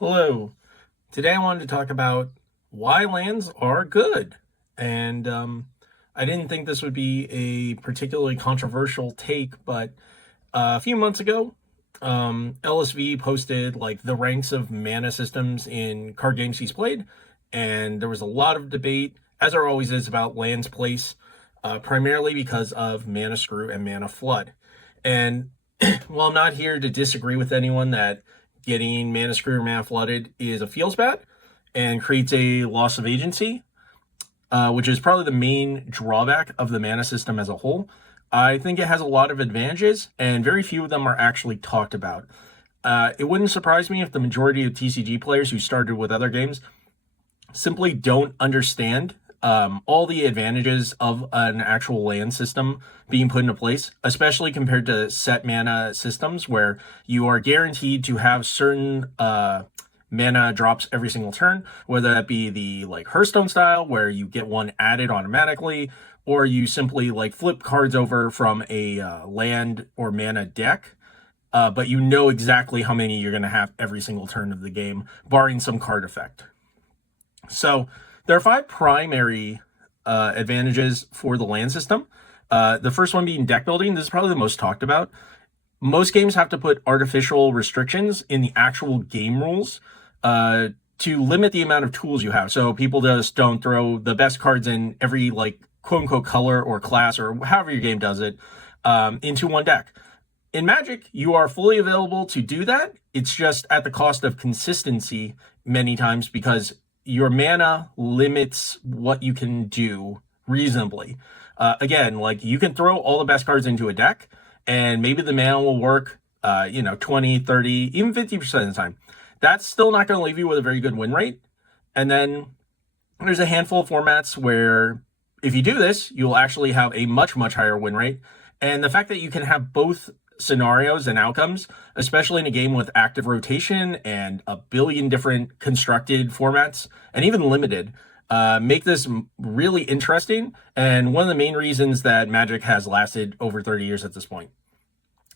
Hello. Today I wanted to talk about why lands are good. And I didn't think this would be a particularly controversial take, but a few months ago, LSV posted like the ranks of mana systems in card games he's played. And there was a lot of debate, as there always is, about lands place, primarily because of Mana Screw and Mana Flood. And while I'm not here to disagree with anyone that getting Mana Screw or Mana Flooded is a feels bad and creates a loss of agency, which is probably the main drawback of the mana system as a whole, I think it has a lot of advantages, and very few of them are actually talked about. It wouldn't surprise me if the majority of TCG players who started with other games simply don't understand all the advantages of an actual land system being put into place, especially compared to set mana systems where you are guaranteed to have certain mana drops every single turn, whether that be the like Hearthstone style where you get one added automatically, or you simply like flip cards over from a land or mana deck. But you know exactly how many you're going to have every single turn of the game, barring some card effect. So there are five primary advantages for the land system. The first one being deck building. This is probably the most talked about. Most games have to put artificial restrictions in the actual game rules to limit the amount of tools you have. So people just don't throw the best cards in every like quote unquote color or class or however your game does it into one deck. In Magic, you are fully available to do that. It's just at the cost of consistency many times because your mana limits what you can do reasonably. Again, like you can throw all the best cards into a deck and maybe the mana will work, 20, 30, even 50% of the time. That's still not going to leave you with a very good win rate. And then there's a handful of formats where if you do this, you'll actually have a much, much higher win rate. And the fact that you can have both scenarios and outcomes, especially in a game with active rotation and a billion different constructed formats and even limited, make this really interesting. And one of the main reasons that Magic has lasted over 30 years at this point.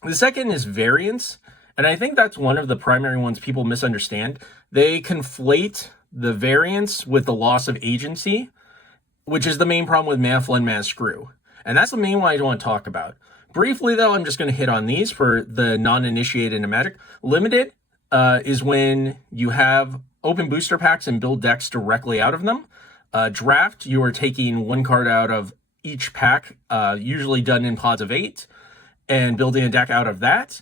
The second is variance. And I think that's one of the primary ones people misunderstand. They conflate the variance with the loss of agency, which is the main problem with Mana Flood and Mana Screw. And that's the main one I want to talk about. Briefly, though, I'm just going to hit on these for the non-initiated into Magic. Limited is when you have open booster packs and build decks directly out of them. Draft, you are taking one card out of each pack, usually done in pods of 8, and building a deck out of that.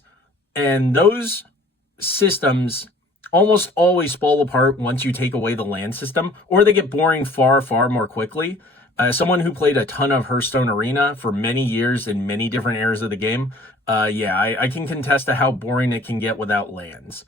And those systems almost always fall apart once you take away the land system, or they get boring far, far more quickly. Someone who played a ton of Hearthstone Arena for many years in many different eras of the game, I can contest to how boring it can get without lands.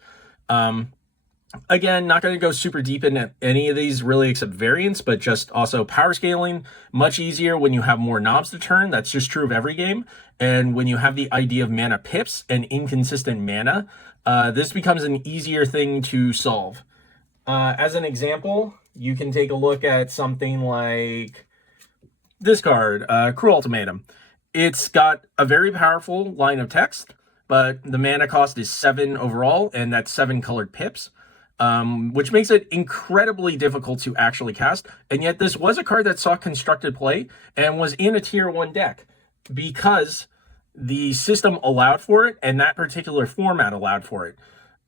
Again, not going to go super deep into any of these really except variance, but just also power scaling, much easier when you have more knobs to turn. That's just true of every game. And when you have the idea of mana pips and inconsistent mana, this becomes an easier thing to solve. As an example, you can take a look at something like this card, Cruel Ultimatum. It's got a very powerful line of text, but the mana cost is 7 overall, and that's 7 colored pips. Which makes it incredibly difficult to actually cast. And yet this was a card that saw constructed play and was in a tier 1 deck because the system allowed for it and that particular format allowed for it.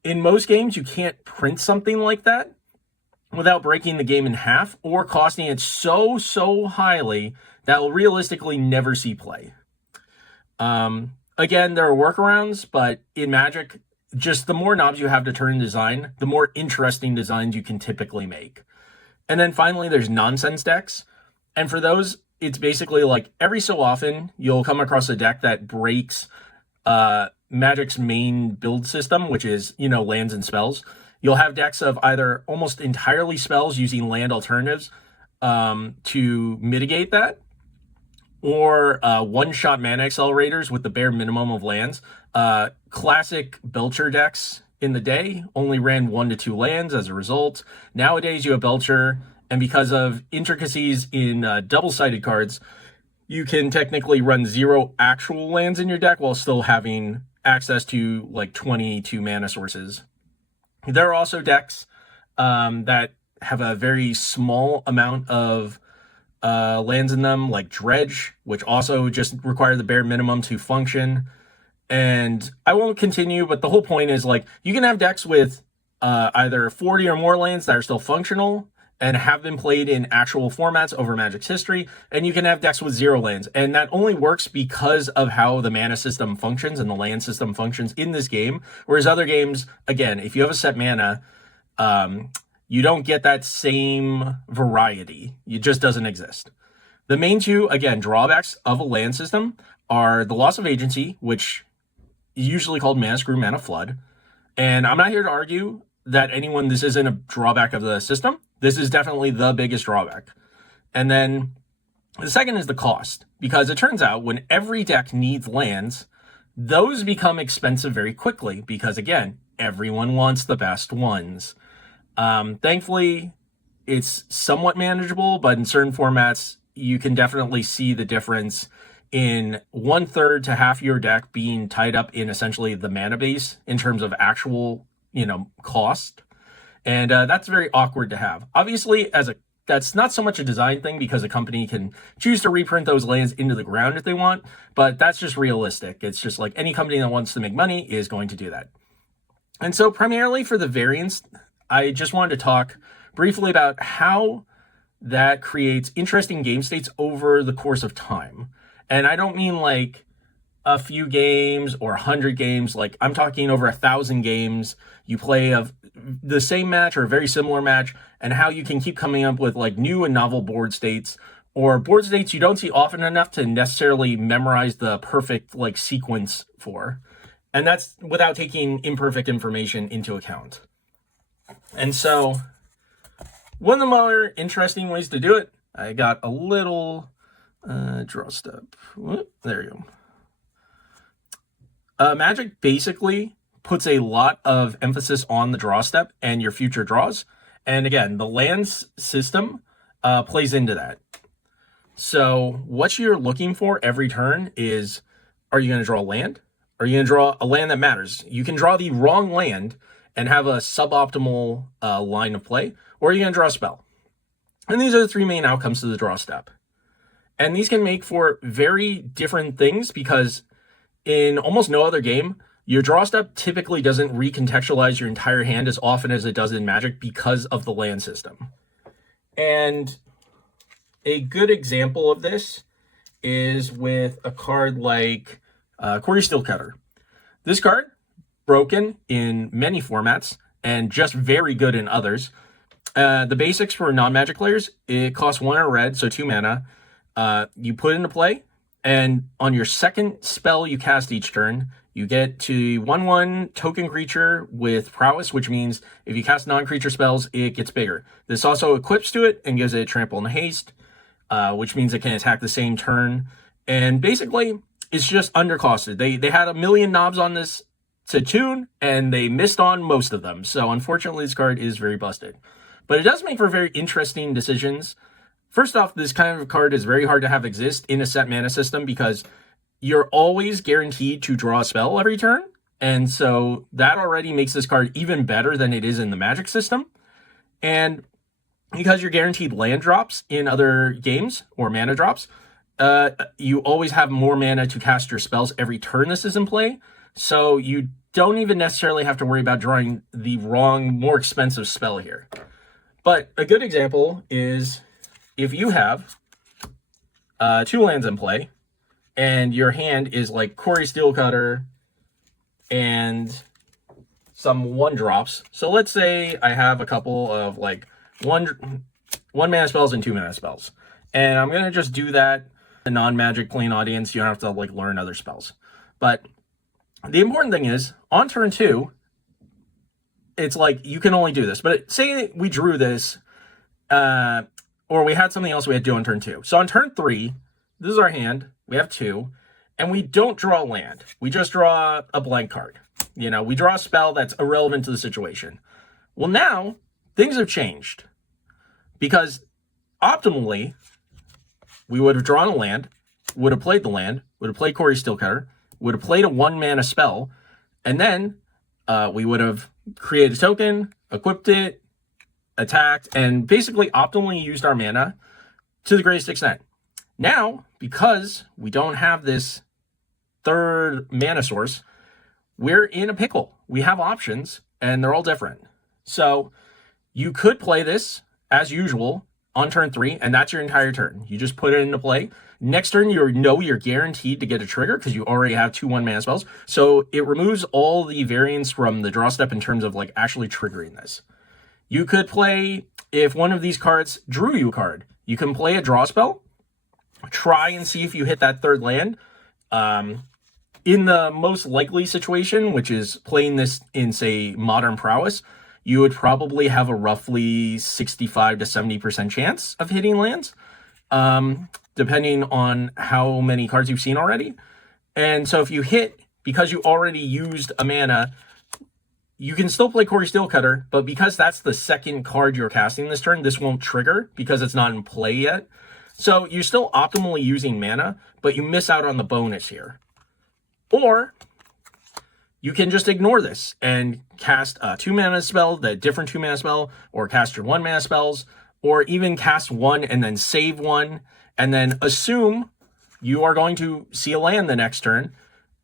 In most games, you can't print something like that without breaking the game in half or costing it so highly that will realistically never see play. Again, there are workarounds, but in Magic, just the more knobs you have to turn in design, the more interesting designs you can typically make. And then finally, there's nonsense decks. And for those, it's basically like every so often, you'll come across a deck that breaks Magic's main build system, which is, lands and spells. You'll have decks of either almost entirely spells using land alternatives to mitigate that, or one-shot mana accelerators with the bare minimum of lands. Classic Belcher decks in the day only ran 1 to 2 lands as a result. Nowadays, you have Belcher, and because of intricacies in double-sided cards, you can technically run 0 actual lands in your deck while still having access to like 22 mana sources. There are also decks that have a very small amount of lands in them, like Dredge, which also just require the bare minimum to function. And I won't continue, but the whole point is, like, you can have decks with either 40 or more lands that are still functional and have been played in actual formats over Magic's history, and you can have decks with 0 lands. And that only works because of how the mana system functions and the land system functions in this game. Whereas other games, again, if you have a set mana, you don't get that same variety. It just doesn't exist. The main two, again, drawbacks of a land system are the loss of agency, which is usually called mana screw, mana flood. And I'm not here to argue that this isn't a drawback of the system. This is definitely the biggest drawback. And then the second is the cost, because it turns out when every deck needs lands, those become expensive very quickly because, again, everyone wants the best ones. Thankfully, it's somewhat manageable, but in certain formats, you can definitely see the difference in 1/3 to half your deck being tied up in essentially the mana base in terms of actual, cost. And that's very awkward to have. Obviously, that's not so much a design thing because a company can choose to reprint those lands into the ground if they want, but that's just realistic. It's just like any company that wants to make money is going to do that. And so primarily for the variance, I just wanted to talk briefly about how that creates interesting game states over the course of time. And I don't mean like a few games or 100 games. Like, I'm talking over 1,000 games you play of the same match or a very similar match, and how you can keep coming up with like new and novel board states, or board states you don't see often enough to necessarily memorize the perfect like sequence for. And that's without taking imperfect information into account. And so one of the more interesting ways to do it, I got a little draw step. There you go. Magic basically puts a lot of emphasis on the draw step and your future draws. And again, the lands system plays into that. So what you're looking for every turn is, are you going to draw a land? Are you going to draw a land that matters? You can draw the wrong land and have a suboptimal line of play, or are you going to draw a spell? And these are the 3 main outcomes to the draw step. And these can make for very different things because in almost no other game, your draw step typically doesn't recontextualize your entire hand as often as it does in Magic because of the land system. And a good example of this is with a card like Corey Steelcutter. This card, broken in many formats and just very good in others. The basics for non-Magic players, it costs 1 or red, so 2 mana. You put it into play, and on your second spell you cast each turn, you get to 1/1 token creature with prowess, which means if you cast non-creature spells, it gets bigger. This also equips to it and gives it trample and haste, which means it can attack the same turn. And basically, it's just undercosted. They had a million knobs on this to tune, and they missed on most of them. So unfortunately, this card is very busted. But it does make for very interesting decisions. First off, this kind of card is very hard to have exist in a set mana system because you're always guaranteed to draw a spell every turn. And so that already makes this card even better than it is in the Magic system. And because you're guaranteed land drops in other games, or mana drops, you always have more mana to cast your spells every turn this is in play. So you don't even necessarily have to worry about drawing the wrong, more expensive spell here. But a good example is if you have 2 lands in play, and your hand is like Corey Steelcutter and some 1-drops. So let's say I have a couple of like 1 mana spells and 2 mana spells. And I'm going to just do that. A non-Magic playing audience, you don't have to like learn other spells. But the important thing is, on turn 2, it's like you can only do this. But say we drew this, or we had something else we had to do on turn 2. So on turn 3, this is our hand. We have 2, and we don't draw land. We just draw a blank card. We draw a spell that's irrelevant to the situation. Well, now things have changed because optimally, we would have drawn a land, would have played the land, would have played Corey Steelcutter, would have played a 1 mana spell, and then we would have created a token, equipped it, attacked, and basically optimally used our mana to the greatest extent. Now, because we don't have this third mana source, we're in a pickle. We have options, and they're all different. So you could play this as usual on turn 3, and that's your entire turn. You just put it into play. Next turn, you're guaranteed to get a trigger because you already have 2 1-mana spells. So it removes all the variance from the draw step in terms of like actually triggering this. You could play, if one of these cards drew you a card, you can play a draw spell, try and see if you hit that third land. In the most likely situation, which is playing this in, say, Modern Prowess, you would probably have a roughly 65 to 70% chance of hitting lands, depending on how many cards you've seen already. And so if you hit, because you already used a mana, you can still play Corey Steelcutter, but because that's the second card you're casting this turn, this won't trigger because it's not in play yet. So you're still optimally using mana, but you miss out on the bonus here. Or you can just ignore this and cast a 2-mana spell, the different 2-mana spell, or cast your 1-mana spells, or even cast 1 and then save 1, and then assume you are going to see a land the next turn,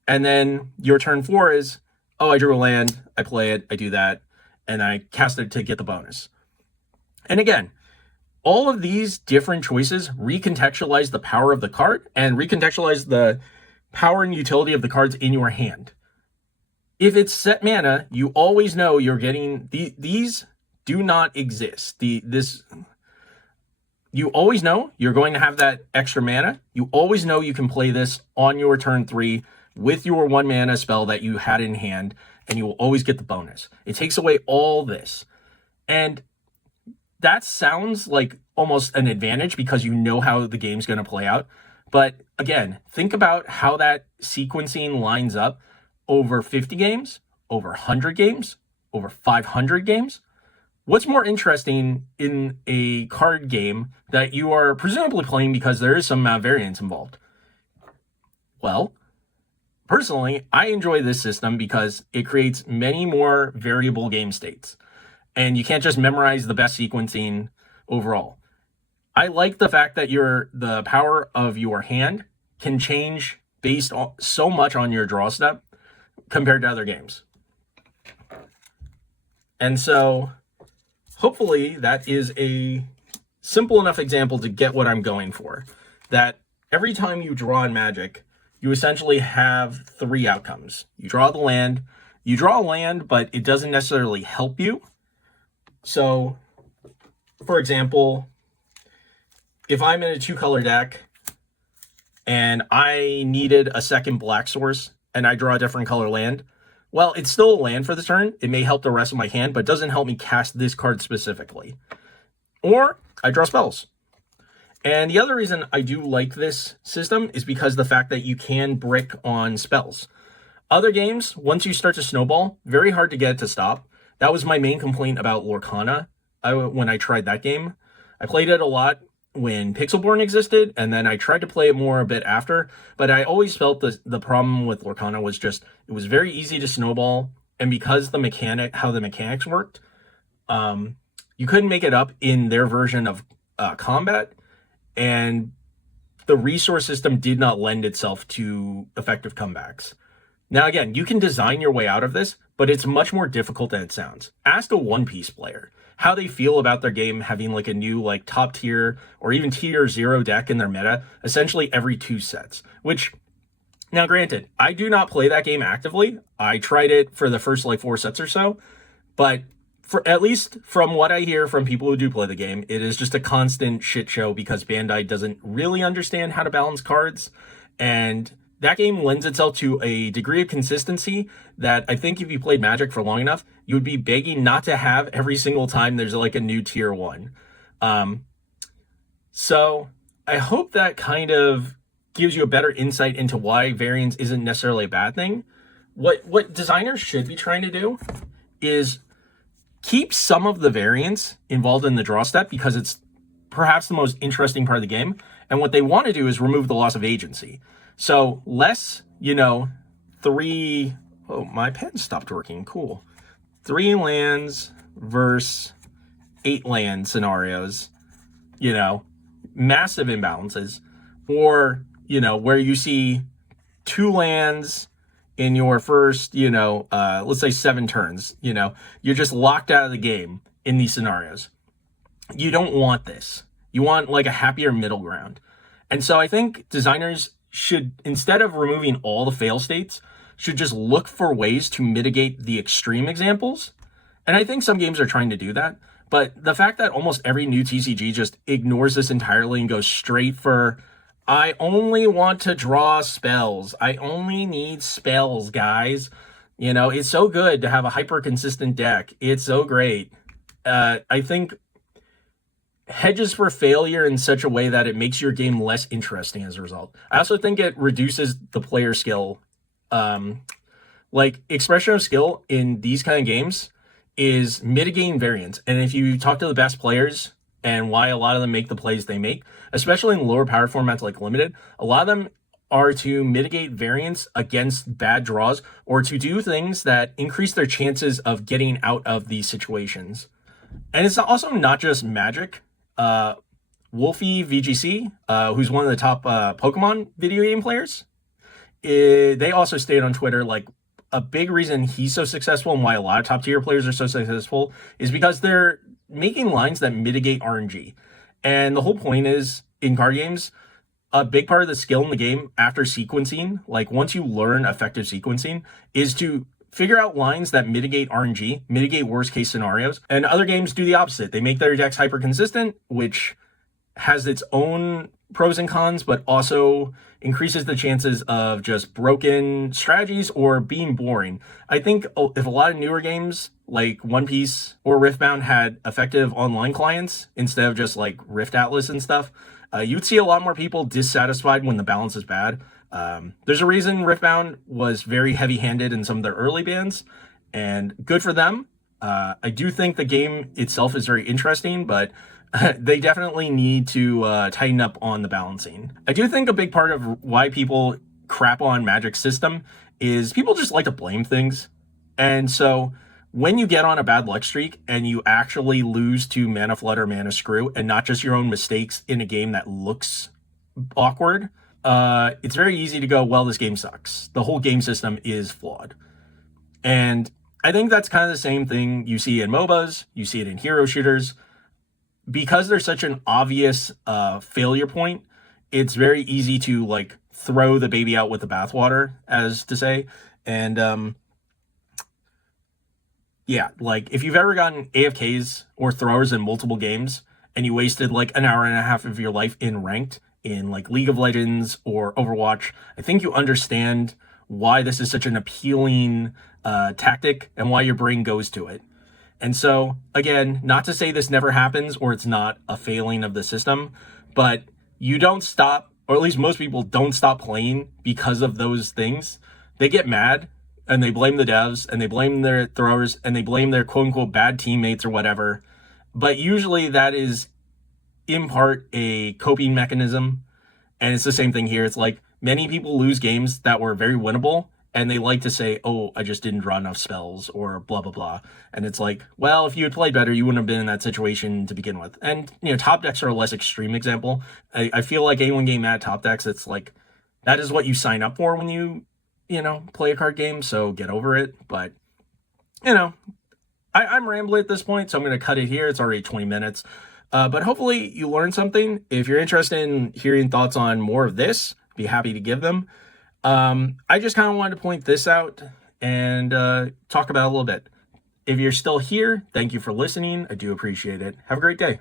and then your turn 4 is, oh, I drew a land, I play it, I do that, and I cast it to get the bonus. And again, all of these different choices recontextualize the power of the card and recontextualize the power and utility of the cards in your hand. If it's set mana, you always know you're getting these do not exist. You always know you're going to have that extra mana. You always know you can play this on your turn 3 with your 1-mana spell that you had in hand, and you will always get the bonus. It takes away all this. And that sounds like almost an advantage because you know how the game's going to play out. But again, think about how that sequencing lines up over 50 games, over 100 games, over 500 games. What's more interesting in a card game that you are presumably playing because there is some variance involved? Well, personally, I enjoy this system because it creates many more variable game states. And you can't just memorize the best sequencing overall. I like the fact that the power of your hand can change based on so much on your draw step compared to other games. And so hopefully that is a simple enough example to get what I'm going for. That every time you draw in Magic, you essentially have 3 outcomes. You draw the land, you draw a land, but it doesn't necessarily help you. So, for example, if I'm in a 2-color deck and I needed a second black source and I draw a different color land, well, it's still a land for the turn. It may help the rest of my hand, but it doesn't help me cast this card specifically. Or I draw spells. And the other reason I do like this system is because the fact that you can brick on spells. Other games, once you start to snowball, very hard to get it to stop. That was my main complaint about Lorcana when I tried that game. I played it a lot when Pixelborn existed, and then I tried to play it more a bit after, but I always felt the problem with Lorcana was just, it was very easy to snowball, and because how the mechanics worked, you couldn't make it up in their version of combat, and the resource system did not lend itself to effective comebacks. Now again, you can design your way out of this, but it's much more difficult than it sounds. Ask a One Piece player how they feel about their game having like a new like top tier or even tier 0 deck in their meta essentially every 2 sets, which, now granted, I do not play that game actively. I tried it for the first like 4 sets or so, but for at least from what I hear from people who do play the game, it is just a constant shit show because Bandai doesn't really understand how to balance cards, and that game lends itself to a degree of consistency that I think if you played Magic for long enough, you would be begging not to have every single time there's like a new tier 1. So I hope that kind of gives you a better insight into why variance isn't necessarily a bad thing. What designers should be trying to do is keep some of the variance involved in the draw step because it's perhaps the most interesting part of the game. And what they want to do is remove the loss of agency. So less, 3... Oh, my pen stopped working. Cool. 3 lands versus 8 land scenarios, massive imbalances, or, where you see 2 lands in your first, let's say 7 turns, you're just locked out of the game in these scenarios. You don't want this. You want like a happier middle ground. And so I think designers should, instead of removing all the fail states, should just look for ways to mitigate the extreme examples. And I think some games are trying to do that. But the fact that almost every new TCG just ignores this entirely and goes straight for, I only want to draw spells. I only need spells, guys. It's so good to have a hyper consistent deck. It's so great. I think hedges for failure in such a way that it makes your game less interesting as a result. I also think it reduces the player skill. Like expression of skill in these kind of games is mitigating variance. And if you talk to the best players and why a lot of them make the plays they make, especially in lower power formats like Limited, a lot of them are to mitigate variance against bad draws or to do things that increase their chances of getting out of these situations. And it's also not just Magic. Wolfie VGC, who's one of the top Pokemon video game players, they also stated on Twitter, like, a big reason he's so successful and why a lot of top tier players are so successful is because they're making lines that mitigate RNG. And the whole point is, in card games, a big part of the skill in the game after sequencing, like once you learn effective sequencing, is to figure out lines that mitigate RNG, mitigate worst case scenarios. And other games do the opposite. They make their decks hyper consistent, which has its own pros and cons, but also increases the chances of just broken strategies or being boring. I think if a lot of newer games like One Piece or Riftbound had effective online clients instead of just like Rift Atlas and stuff, you'd see a lot more people dissatisfied when the balance is bad. There's a reason Riftbound was very heavy-handed in some of their early bans, and good for them. I do think the game itself is very interesting, but they definitely need to tighten up on the balancing. I do think a big part of why people crap on Magic's system is people just like to blame things. And so when you get on a bad luck streak and you actually lose to Mana Flood or Mana Screw and not just your own mistakes in a game that looks awkward, it's very easy to go, well, this game sucks. The whole game system is flawed. And I think that's kind of the same thing you see in MOBAs, you see it in hero shooters. Because there's such an obvious failure point, it's very easy to like throw the baby out with the bathwater, as to say. And yeah, like if you've ever gotten AFKs or throwers in multiple games and you wasted like an hour and a half of your life in ranked in like League of Legends or Overwatch, I think you understand why this is such an appealing tactic and why your brain goes to it. And so, again, not to say this never happens or it's not a failing of the system, but you don't stop, or at least most people don't stop playing because of those things. They get mad and they blame the devs and they blame their throwers and they blame their quote unquote bad teammates or whatever. But usually that is in part a coping mechanism. And it's the same thing here. It's like many people lose games that were very winnable and they like to say, oh, I just didn't draw enough spells or blah, blah, blah. And it's like, well, if you had played better, you wouldn't have been in that situation to begin with. And, top decks are a less extreme example. I feel like anyone getting mad at top decks, it's like, that is what you sign up for when you play a card game. So get over it. But, I'm rambling at this point, so I'm going to cut it here. It's already 20 minutes. But hopefully you learned something. If you're interested in hearing thoughts on more of this, be happy to give them. I just kind of wanted to point this out and talk about it a little bit. If you're still here, thank you for listening. I do appreciate it. Have a great day.